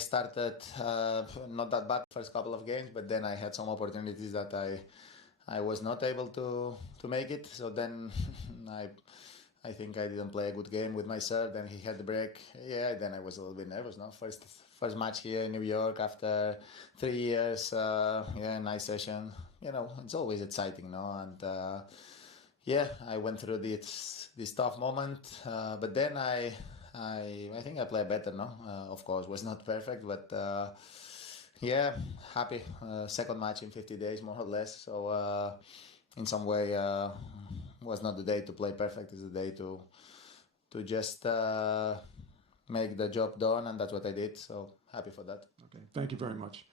started not that bad first couple of games, but then I had some opportunities that I was not able to make it. So then I think I didn't play a good game with my serve. Then he had the break. Yeah, then I was a little bit nervous. No, first match here in New York after 3 years. Yeah, nice session. You know, it's always exciting, no? And yeah, I went through this tough moment, but then I think I played better. No, of course, was not perfect, but yeah, happy. Second match in 50 days, more or less. So in some way, was not the day to play perfect. It's the day to just make the job done, and that's what I did. So happy for that. Okay, thank you very much.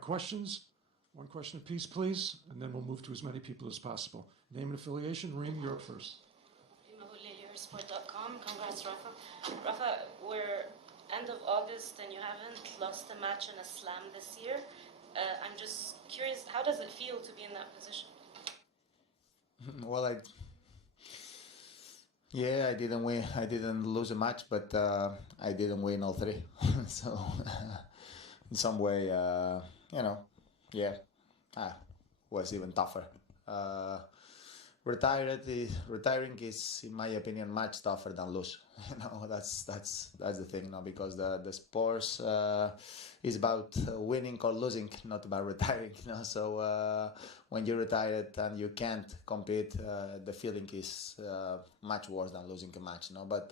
Questions? One question apiece, please, and then we'll move to as many people as possible. Name and affiliation. Reem, you're up first. Eurosport.com. Congrats, Rafa. Rafa, we're end of August and you haven't lost a match in a slam this year. I'm just curious, how does it feel to be in that position? Well, I didn't win. I didn't lose a match, but I didn't win all three. So in some way, yeah, was even tougher. Retiring is, in my opinion, much tougher than lose. You know, that's the thing, no, because the sports is about winning or losing, not about retiring. You know, so when you're retired and you can't compete, the feeling is much worse than losing a match. No, but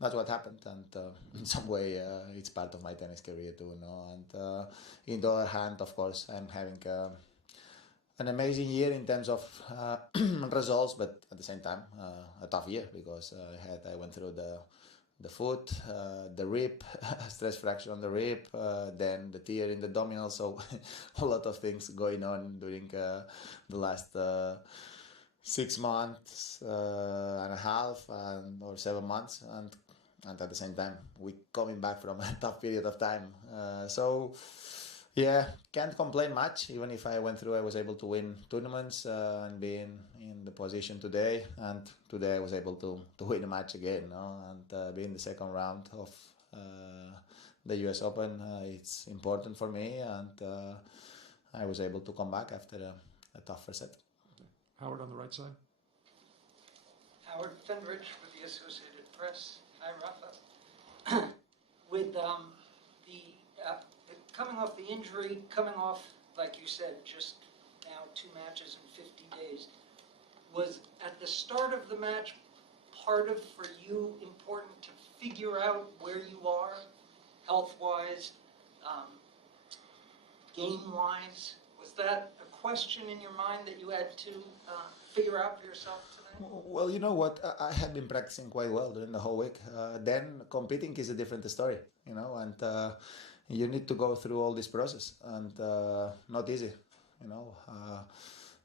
that's what happened, and in some way, it's part of my tennis career too. No, and in the other hand, of course, I'm having an amazing year in terms of results, but at the same time a tough year because I went through the foot, the rib, stress fracture on the rib, then the tear in the abdominal. So a lot of things going on during the last 6 months and a half or 7 months, and at the same time we coming back from a tough period of time. So. Yeah, can't complain much. Even if I was able to win tournaments and be in the position today. And today I was able to win a match again, no? And be in the second round of the US Open. It's important for me, and I was able to come back after a tough first set. Okay. Howard on the right side. Howard Fenridge with the Associated Press. Hi, Rafa. With coming off the injury, coming off, like you said, just now 2 matches in 50 days, was at the start of the match part of, for you, important to figure out where you are, health-wise, game-wise? Was that a question in your mind that you had to figure out for yourself today? Well, you know what? I had been practicing quite well during the whole week. Then competing is a different story, you know, and you need to go through all this process, and not easy, you know.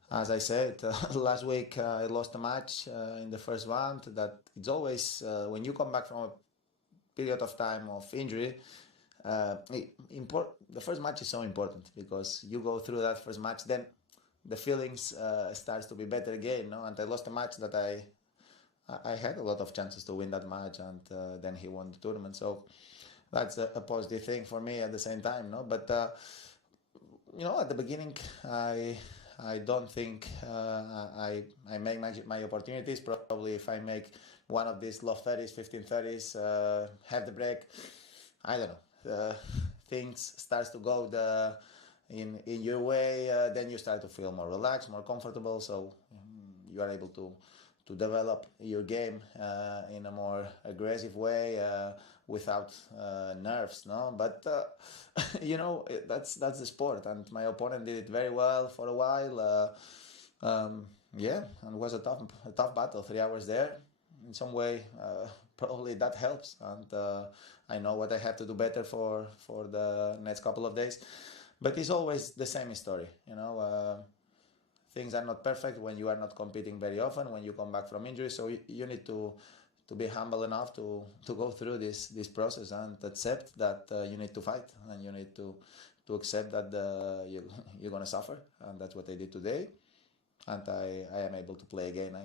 As I said, last week I lost a match in the first round. That it's always, when you come back from a period of time of injury, the first match is so important because you go through that first match, then the feelings starts to be better again, no? And I lost a match that I had a lot of chances to win that match, and then he won the tournament. So that's a positive thing for me at the same time, no? But you know, at the beginning, I don't think I make my opportunities. Probably if I make one of these low 30s, 15-30s, have the break, I don't know, things starts to go in your way. Then you start to feel more relaxed, more comfortable. So you are able to develop your game in a more aggressive way without nerves, no? But you know, that's the sport, and my opponent did it very well for a while. Yeah, and it was a tough battle, 3 hours there. In some way, probably that helps, and I know what I have to do better for the next couple of days. But it's always the same story, you know. Things are not perfect when you are not competing very often, when you come back from injury. So you need to be humble enough to go through this process and accept that you need to fight, and you need to accept that you're going to suffer. And that's what I did today. And I am able to play again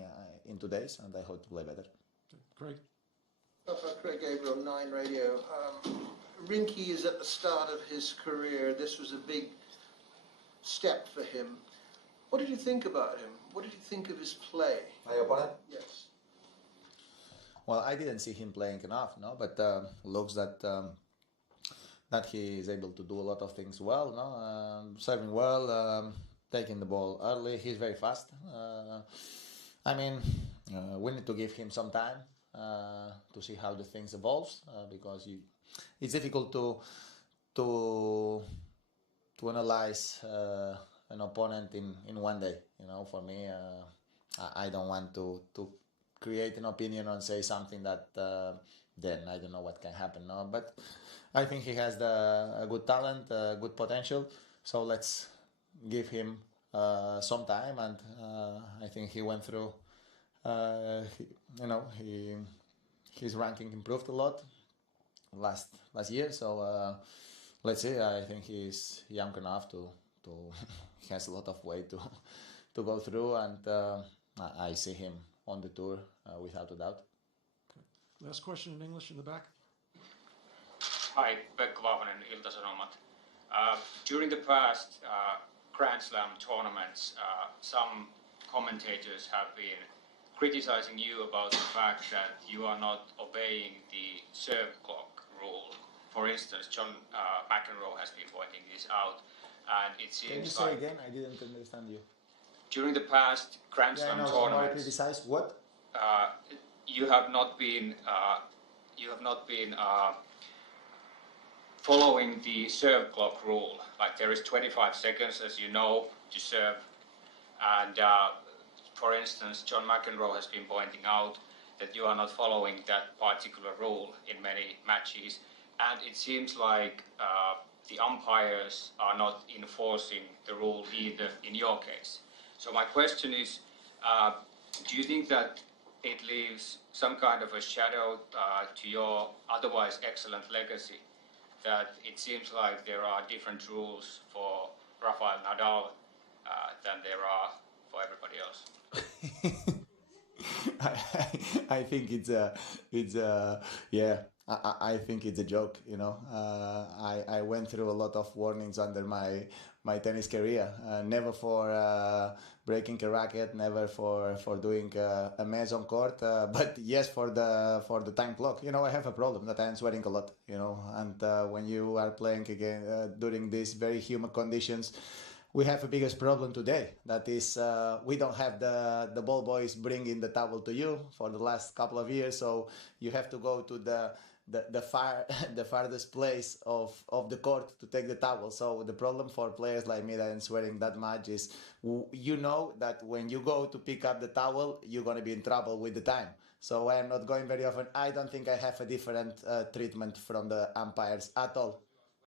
in 2 days, and I hope to play better. Craig? Craig Gabriel, 9 Radio. Rinky is at the start of his career. This was a big step for him. What did you think about him? What did you think of his play? My opponent? Yes. Well, I didn't see him playing enough, no, but looks that he is able to do a lot of things well, no, serving well, taking the ball early. He's very fast. I mean, we need to give him some time to see how the things evolves because it's difficult to analyze an opponent in one day. You know, for me, I don't want to create an opinion and say something that then I don't know what can happen. No, but I think he has a good talent, good potential. So let's give him some time, and I think he went through. His ranking improved a lot last year. So let's see. I think he's young enough to he has a lot of way to go through, and I see him on the tour without a doubt. Okay. Last question in English in the back. Hi, Pekka Vahvanen, Ilta-Sanomat. During the past Grand Slam tournaments, some commentators have been criticizing you about the fact that you are not obeying the serve clock rule. For instance, John McEnroe has been pointing this out, and it seems Can you say again? I didn't understand you. During the past Grand Slam tournaments, criticize what? You have not been following the serve clock rule. Like there is 25 seconds, as you know, to serve. And for instance, John McEnroe has been pointing out that you are not following that particular rule in many matches. And it seems like the umpires are not enforcing the rule either in your case. So my question is, do you think that it leaves some kind of a shadow to your otherwise excellent legacy, that it seems like there are different rules for Rafael Nadal than there are for everybody else? I think I think it's a joke. You know, I went through a lot of warnings under my tennis career. Never for breaking a racket, never for doing a mess on court, but yes for the time clock. You know, I have a problem that I'm sweating a lot. You know, and when you are playing again during these very humid conditions, we have a biggest problem today. That is, we don't have the ball boys bringing the towel to you for the last couple of years. So you have to go to the farthest place of the court to take the towel. So the problem for players like me that are sweating that much is, you know that when you go to pick up the towel, you're going to be in trouble with the time. So I am not going very often. I don't think I have a different treatment from the umpires at all.